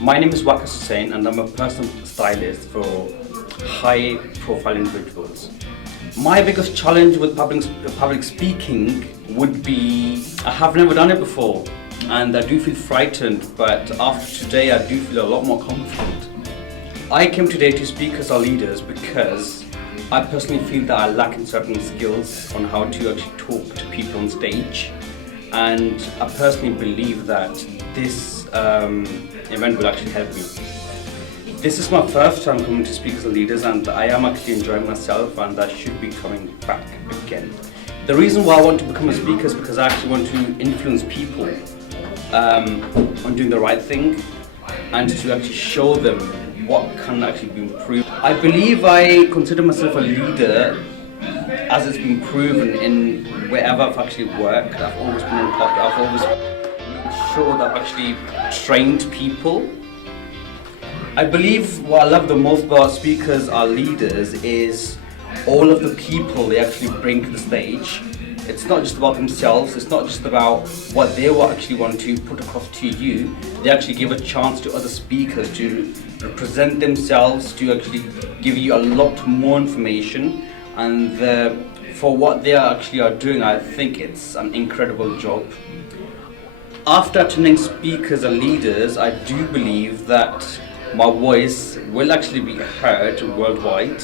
My name is Waqas Hussain and I'm a personal stylist for high-profile individuals. My biggest challenge with public speaking would be I have never done it before and I do feel frightened, but after today I do feel a lot more confident. I came today to speak as our leaders because I personally feel that I lack in certain skills on how to actually talk to people on stage, and I personally believe that this event will actually help me. This is my first time coming to speak as leaders and I am actually enjoying myself and I should be coming back again. The reason why I want to become a speaker is because I actually want to influence people on doing the right thing and to actually show them what can actually be improved. I believe I consider myself a leader as it's been proven in wherever I've actually worked. I've always been on top, I've always made sure that I've actually trained people. I believe what I love the most about speakers or leaders is all of the people they actually bring to the stage. It's not just about themselves, it's not just about what they will actually want to put across to you. They actually give a chance to other speakers to represent themselves, to actually give you a lot more information, and for what they actually are doing, I think it's an incredible job. After attending speakers and leaders, I do believe that my voice will actually be heard worldwide.